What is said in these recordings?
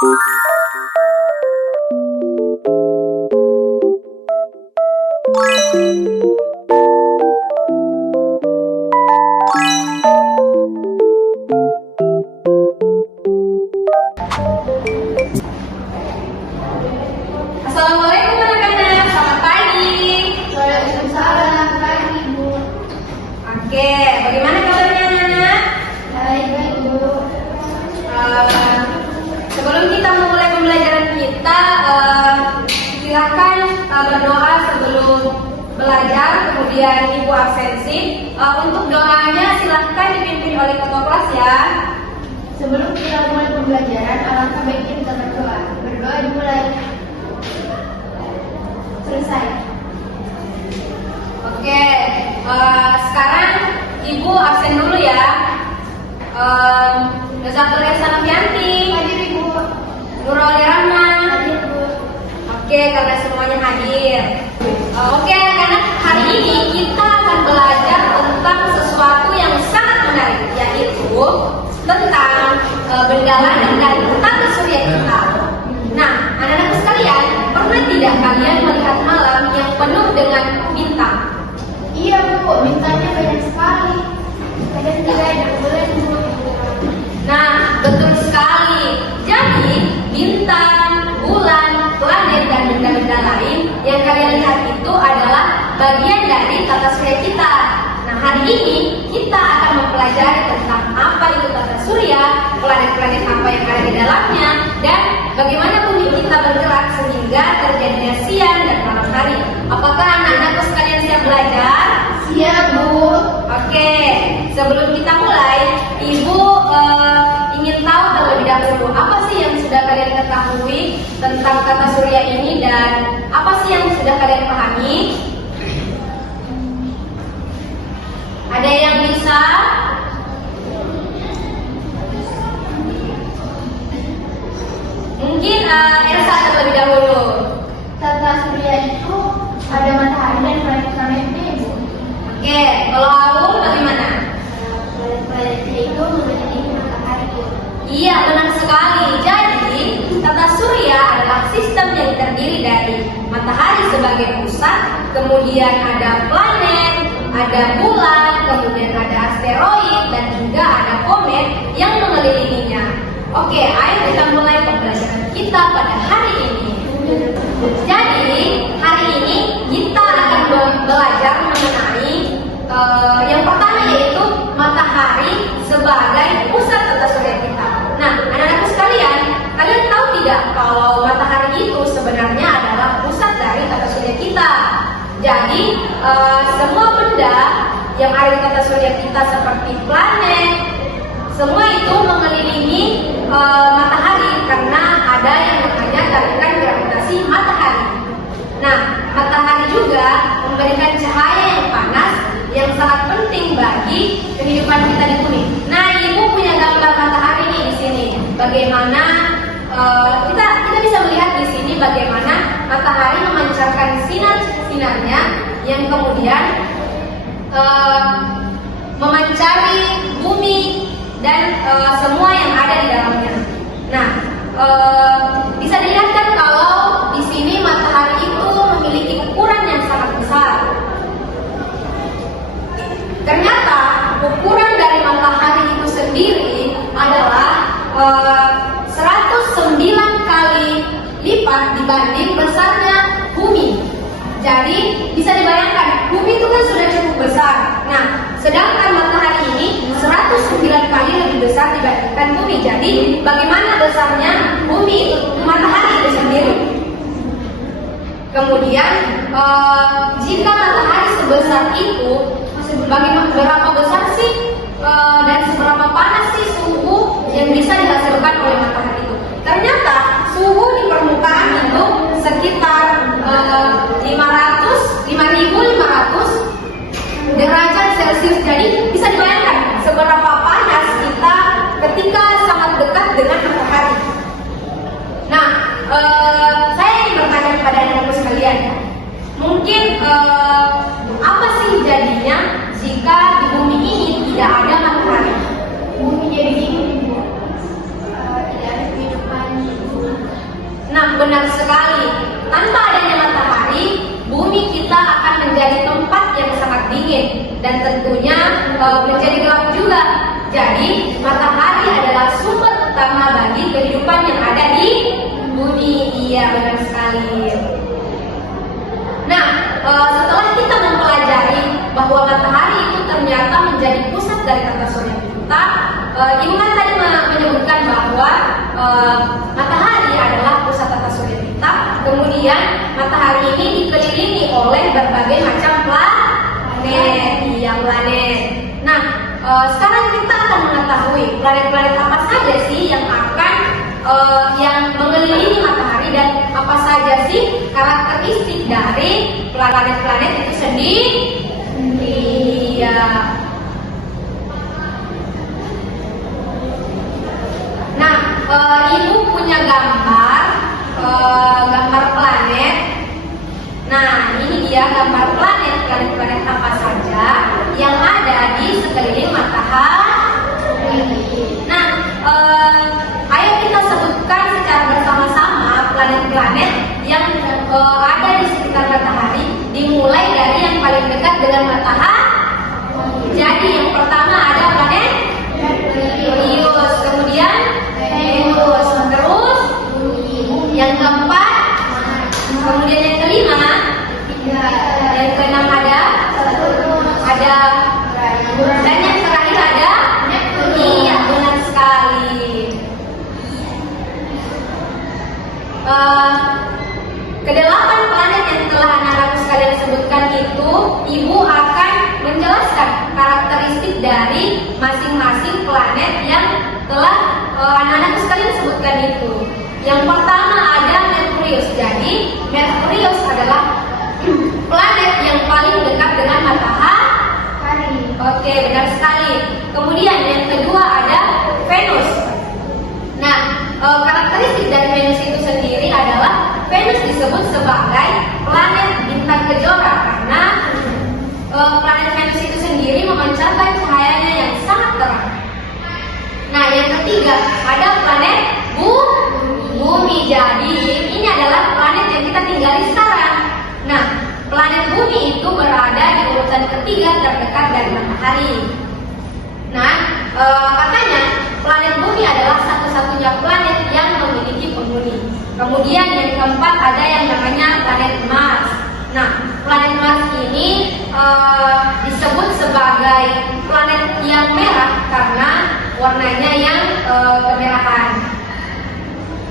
Assalamualaikum anak-anak, selamat pagi. Waalaikumsalam, pagi Bu. Oke, bagaimana kabarnya anak-anak? Baik Bu. Sebelum kita memulai pembelajaran kita, silakan berdoa sebelum belajar, kemudian Ibu absensi. Untuk doanya silakan dipimpin oleh ketua kelas ya. Sebelum kita mulai pembelajaran, alangkah baiknya kita berdoa. Berdoa dimulai. Selesai. Oke, sekarang Ibu absen dulu ya. Dr. Esa Novianti, Hadir Ibu. Nurul Rahman. Hadir Bu. Oke, karena semuanya hadir. Oke, anak-anak, hari ini kita akan belajar tentang sesuatu yang sangat menarik, yaitu tentang benda langit dan tata surya kita. Nah, anak-anak sekalian, pernah tidak kalian melihat malam yang penuh dengan bintang? Iya Bu, bintangnya banyak sekali. Kadang juga ada bulan Bu. Nah, betul sekali. Jadi, bintang, bulan, planet, dan benda-benda lain yang kalian lihat itu adalah bagian dari tata surya kita. Nah, hari ini kita akan mempelajari tentang apa itu tata surya, planet-planet apa yang ada di dalamnya, dan bagaimana bumi kita bergerak sehingga terjadinya siang dan malam hari. Apakah anak-anakku sekalian siap belajar? Siap Bu. Oke, sebelum kita mulai, Ibu ingin tahu terlebih dahulu apa sih yang sudah kalian ketahui tentang tata surya ini dan apa sih yang sudah kalian pahami? Ada yang bisa? Mungkin Elsa terlebih dahulu. Tata surya itu ada matahari dan planet-planetnya Bu. Oke, kalau Aul bagaimana? Planet-planetnya itu mengelilingi matahari Bu. Iya, benar sekali. Jadi, tata surya adalah sistem yang terdiri dari matahari sebagai pusat, kemudian ada planet, ada bulan, kemudian ada asteroid, dan juga ada komet yang mengelilinginya. Oke, ayo kita mulai pembelajaran kita pada hari ini. Jadi, hari ini kita akan belajar mengenai yang pertama yaitu matahari sebagai pusat tata surya kita. Nah, anak-anakku sekalian, kalian tahu tidak kalau matahari itu sebenarnya adalah pusat dari tata surya kita. Jadi, semua benda yang ada di tata surya kita seperti planet, semua itu mengelilingi matahari karena ada yang namanya tarikan gravitasi matahari. Nah, matahari juga memberikan cahaya yang panas yang sangat penting bagi kehidupan kita di bumi. Nah, Ibu punya gambar matahari nih di sini. Bagaimana kita bisa melihat di sini bagaimana matahari memancarkan sinarnya yang kemudian memancari bumi dan semua yang ada di dalamnya. Nah, bisa dilihat kan kalau di sini matahari itu memiliki ukuran yang sangat besar. Ternyata ukuran dari matahari itu sendiri adalah 109 kali lipat dibanding besarnya bumi. Jadi bisa dibayangkan bumi itu kan sudah cukup besar. Nah, sedangkan matahari ini 109 kali lebih besar dibandingkan bumi. Jadi bagaimana besarnya bumi itu matahari itu sendiri? Kemudian jika matahari sebesar itu, berapa besar sih dan seberapa panas sih suhu yang bisa dihasilkan oleh matahari itu? Ternyata suhu di permukaan itu sekitar 5.500 derajat Celcius. Jadi bisa dibayangkan seberapa panas kita ketika sangat dekat dengan matahari. Nah, saya ingin bertanya kepada anak-anakku sekalian, mungkin apa sih jadinya jika di bumi ini tidak ada matahari? Bumi jadi dingin Bu. Nah, benar sekali. Tanpa adanya matahari, bumi kita akan menjadi tempat yang sangat dingin dan tentunya menjadi gelap juga. Jadi, matahari adalah sumber utama bagi kehidupan yang ada di bumi. Iya, benar sekali. Nah, setelah kita mempelajari bahwa matahari itu ternyata menjadi pusat dari tata surya kita, Ibu kan tadi menyebutkan bahwa matahari adalah pusat tata surya kita. Kemudian matahari ini dikelilingi oleh berbagai macam planet. Iya, planet. Nah, sekarang kita akan mengetahui planet-planet apa saja sih yang akan yang mengelilingi matahari dan apa saja sih karakteristik dari planet-planet itu sendiri. Iya. Nah, Ibu punya gambar planet. Nah, ini dia gambar planet apa saja yang ada di sekeliling matahari. Nah, ayo kita sebutkan secara bersama-sama planet-planet yang ada di sekitar matahari, dimulai dari yang paling dekat dengan matahari. Jadi yang pertama ada planet Merkurius, kemudian Venus, terus yang keempat, kemudian yang kelima, yang keenam ada, dan yang terakhir ada. Iya, benar sekali. Kedelapan planet yang telah anak-anak sekalian sebutkan itu, Ibu akan menjelaskan karakteristik dari masing-masing planet yang telah anak-anak sekalian sebutkan itu. Yang pertama ada Merkurius. Jadi Merkurius adalah planet yang paling dekat dengan matahari. Oke, benar sekali. Kemudian yang kedua ada Venus. Nah, karakteristik dari Venus itu sendiri adalah Venus disebut sebagai planet bintang kejora karena planet Venus itu sendiri memancarkan cahayanya yang sangat terang. Nah, yang ketiga ada planet Bumi. Jadi ini adalah planet yang kita tinggali sekarang. Nah, planet Bumi itu berada di urutan ketiga terdekat dari matahari. Nah, katanya planet Bumi adalah satu-satunya planet yang memiliki penghuni. Kemudian yang keempat ada yang namanya planet Mars. Nah, planet Mars ini disebut sebagai planet yang merah karena warnanya yang kemerahan.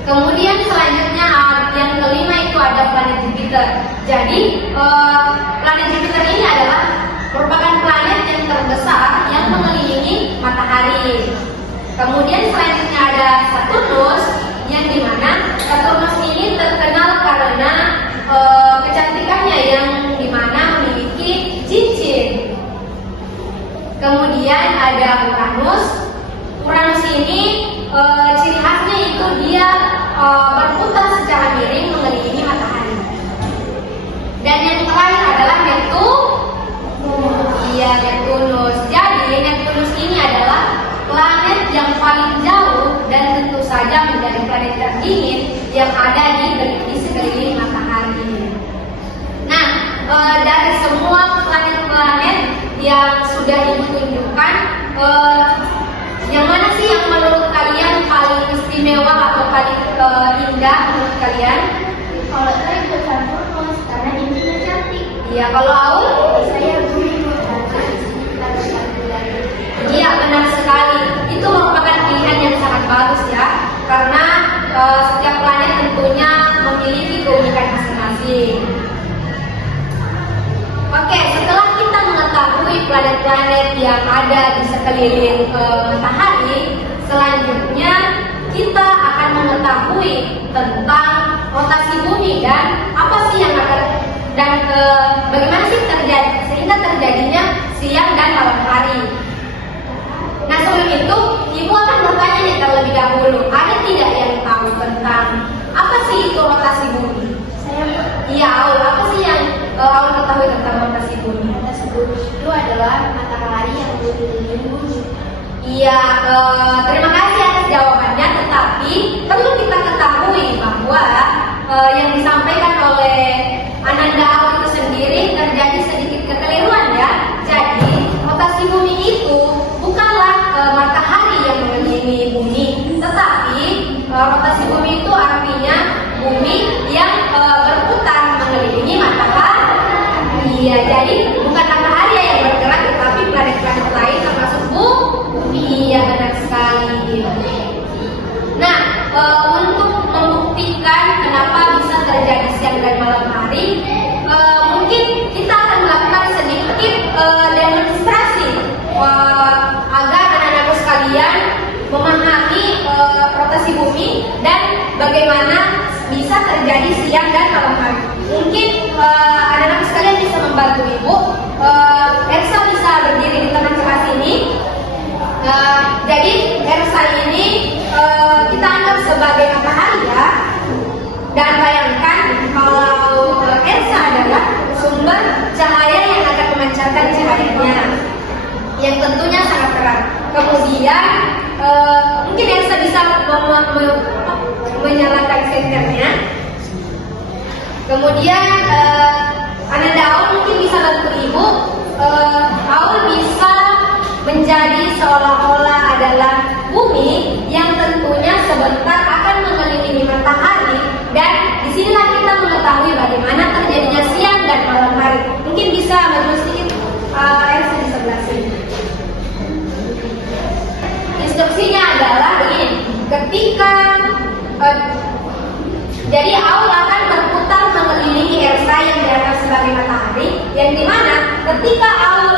Kemudian selanjutnya yang kelima itu ada planet Jupiter. Jadi planet Jupiter ini adalah merupakan planet yang terbesar yang mengelilingi matahari. Kemudian selanjutnya ada Saturnus, yang dimana Saturnus ini terkenal karena kecantikannya yang dimana memiliki cincin. Kemudian ada Uranus. Uranus ini ciri khasnya itu dia berputar secara miring mengelilingi matahari. Dan yang terakhir adalah Neptunus. Jadi Neptunus ini adalah planet yang paling jauh dan tentu saja menjadi planet terdingin yang ada di sekeliling matahari. Nah, dari semua planet-planet yang sudah Ibu tunjukkan, yang mana sih yang menurut kalian paling istimewa atau paling indah menurut kalian? Kalau saya itu Saturnus karena ini cantik. Iya, kalau Aul? Saya Bumi karena harus cantik. Iya, benar sekali. Itu merupakan pilihan yang sangat bagus ya, karena setiap planet tentunya memiliki keunikan masing-masing. Oke, setelah kita mengetahui planet-planet yang ada di sekeliling matahari, selanjutnya kita akan mengetahui tentang rotasi bumi dan apa sih yang akan bagaimana sih sehingga terjadinya siang dan malam hari. Nah, sebelum itu Ibu akan bertanya nih terlebih dahulu, ada tidak yang tahu tentang apa sih itu rotasi bumi? Iya, Aul, apa sih yang Aul ketahui tentang rotasi bumi? Rotasi bumi itu adalah matahari yang mengelilingi bumi. Iya, terima kasih atas jawabannya. Tetapi perlu kita ketahui bahwa anak-anak sekalian bisa membantu ibu. Elsa bisa berdiri di tengah kelas ini. Jadi Elsa ini kita anggap sebagai matahari ya. Dan bayangkan kalau Elsa adalah sumber cahaya yang akan memancarkan cahayanya, yang tentunya sangat terang. Kemudian mungkin Elsa bisa menyalakan senternya. Kemudian Ananda Aul mungkin bisa bantu ibu. Aul bisa menjadi seolah-olah adalah bumi yang tentunya sebentar akan mengelilingi matahari, dan disinilah kita mengetahui bagaimana terjadinya siang dan malam hari. Mungkin bisa maju sedikit Elsa di sebelah sini. Instruksinya adalah ini, ketika jadi Aul akan berputar mengelilingi Elsa yang dianggap sebagai matahari, yang dimana ketika matahari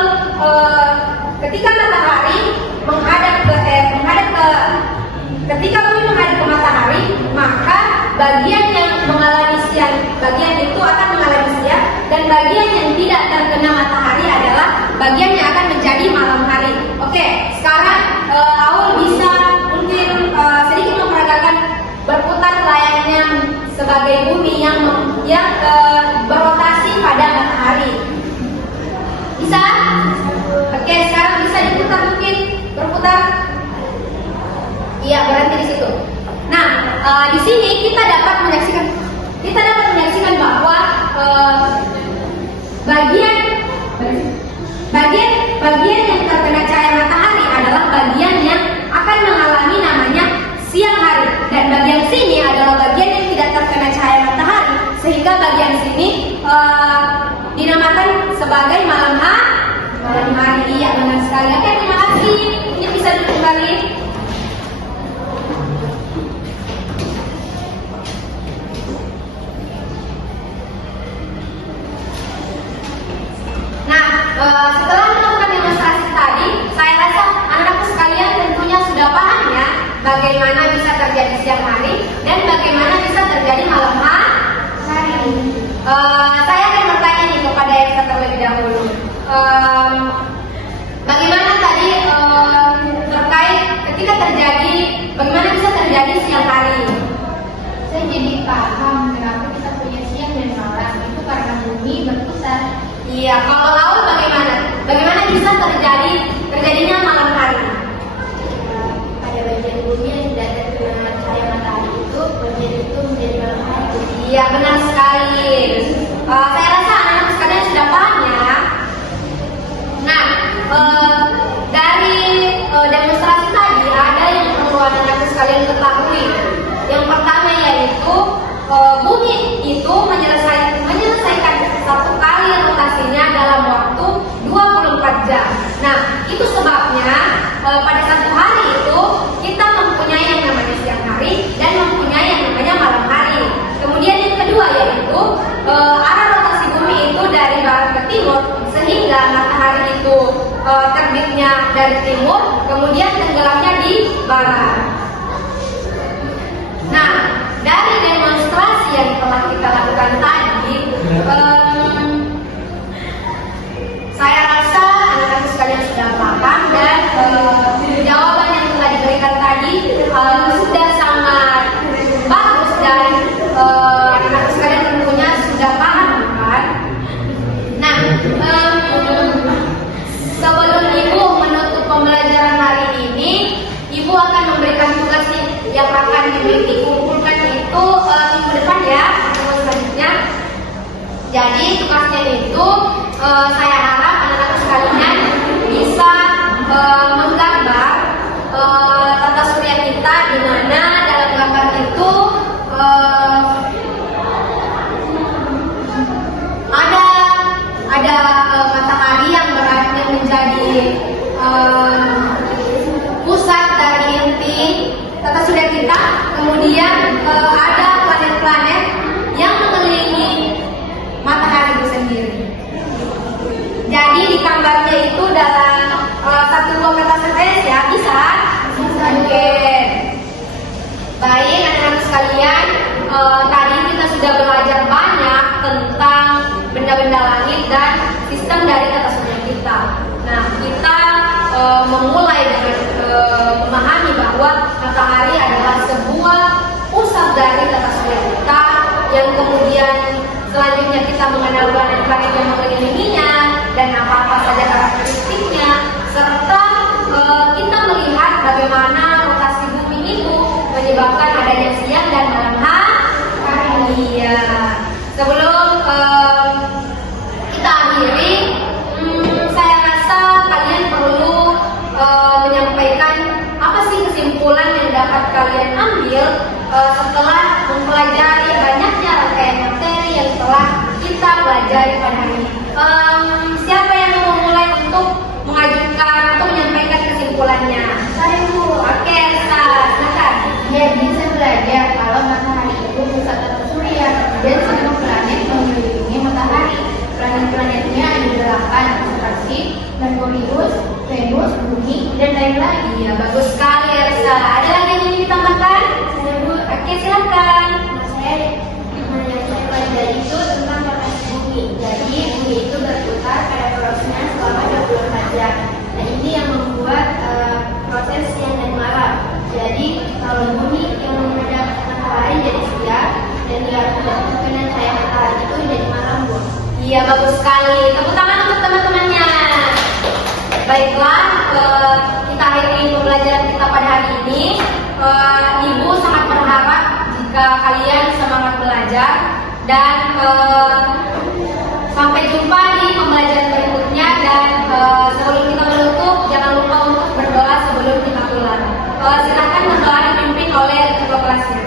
ketika bumi menghadap ke matahari, maka bagian yang mengalami siang, bagian itu akan mengalami siang, dan bagian yang tidak terkena matahari adalah bagian yang akan menjadi malam hari. Oke, sekarang Aul bisa mungkin sedikit memperagakan berputar layaknya sebagai bumi yang berotasi pada matahari. Bisa? Oke, sekarang bisa diputar mungkin berputar. Iya, berhenti di situ. Nah, di sini kita dapat menyaksikan bahwa bagian yang terkena cahaya matahari adalah bagian yang akan mengalami namanya siang hari, dan bagian sini adalah bagian yang tidak terkena cahaya matahari, sehingga bagian sini dinamakan sebagai malam hari. Iya, benar sekali. Oke, terima kasih. Ini bisa kembali. Nah, setelah melakukan demonstrasi tadi, saya rasa anak-anak sekalian tentunya sudah paham ya bagaimana bisa terjadi siang hari dan bagaimana bisa terjadi malam hari. Saya akan bertanya nih kepada Elsa terlebih dahulu. Bagaimana tadi terkait ketika terjadi, bagaimana bisa terjadi siang hari? Saya jadi paham kenapa kita punya siang dan malam, itu karena bumi berputar. Iya, kalau Aul bagaimana? Bagaimana bisa terjadinya malam hari? Ada bagian bumi yang tidak terkena cahaya matahari, itu bagian itu menjadi malam hari. Iya, benar sekali. Saya rasa anak-anak sekalian sudah paham ya. Nah, dari demonstrasi tadi ada yang perlu anak-anak sekalian ketahui. Yang pertama yaitu bumi itu menyelesaikan satu kali rotasinya dalam waktu 24 jam. Nah, itu sebabnya pada satu hari itu kita mempunyai yang namanya siang hari dan mempunyai yang namanya malam hari. Kemudian yang kedua yaitu arah rotasi bumi itu dari barat ke timur, sehingga matahari itu terbitnya dari timur, kemudian tenggelamnya di barat. Nah, dari demonstrasi yang telah kita lakukan tadi, saya rasa anak-anak sekalian sudah paham, dan jawaban yang telah diberikan tadi sudah sangat bagus, dan anak-anak sekalian tentunya sudah paham, kan? Nah, sebelum Ibu menutup pembelajaran hari ini, Ibu akan memberikan tugas yang akan dikumpulkan itu minggu depan ya, minggu selanjutnya. Jadi tugasnya itu saya harap anak-anak sekalian bisa menggambar tata surya kita, di mana dalam gambar itu ada matahari yang menjadi pusat dari inti tata surya kita. Kemudian ada planet-planet yang mengelilingi matahari itu sendiri. memulai dengan memahami bahwa matahari adalah sebuah pusat dari tata surya kita, yang kemudian selanjutnya kita mengenal planet-planet yang mengelilinginya dan apa-apa saja karakteristiknya, serta kita melihat bagaimana rotasi bumi itu menyebabkan adanya siang dan malam hari. Ya. Sebelum kita akhiri, saya rasa kalian perlu menyampaikan apa sih kesimpulan yang dapat kalian ambil setelah mempelajari banyaknya rangkaian materi yang telah kita pelajari pada hari ini. Siapa yang mau memulai untuk mengajukan atau menyampaikan kesimpulannya? Saya Bu. Oke, silakan. Jadi saya belajar kalau matahari itu pusat tata surya dan semua planet mengelilingi matahari. Planet-planetnya ada 8 seperti Merkurius, Venus, Bumi, dan lain-lain. Iya, bagus sekali Elsa. Ada lagi yang ingin ditambahkan? Saya Bu. Oke, silakan. Saya pelajari itu tentang rotasi bumi. Jadi bumi itu berputar pada porosnya selama 24 jam. Nah ini yang membuat proses siang dan malam. Jadi kalau bumi yang menghadap matahari jadi siang dan yang tidak terkena cahaya matahari itu jadi malam, Bu. Iya, bagus sekali. Tepuk tangan untuk teman-temannya. Baiklah, kita akhiri pembelajaran kita pada hari ini. Ibu sangat berharap jika kalian semangat belajar dan sampai jumpa di pembelajaran berikutnya. Dan sebelum kita menutup, jangan lupa untuk berdoa sebelum kita pulang. Silakan berdoa dipimpin oleh ketua kelasnya.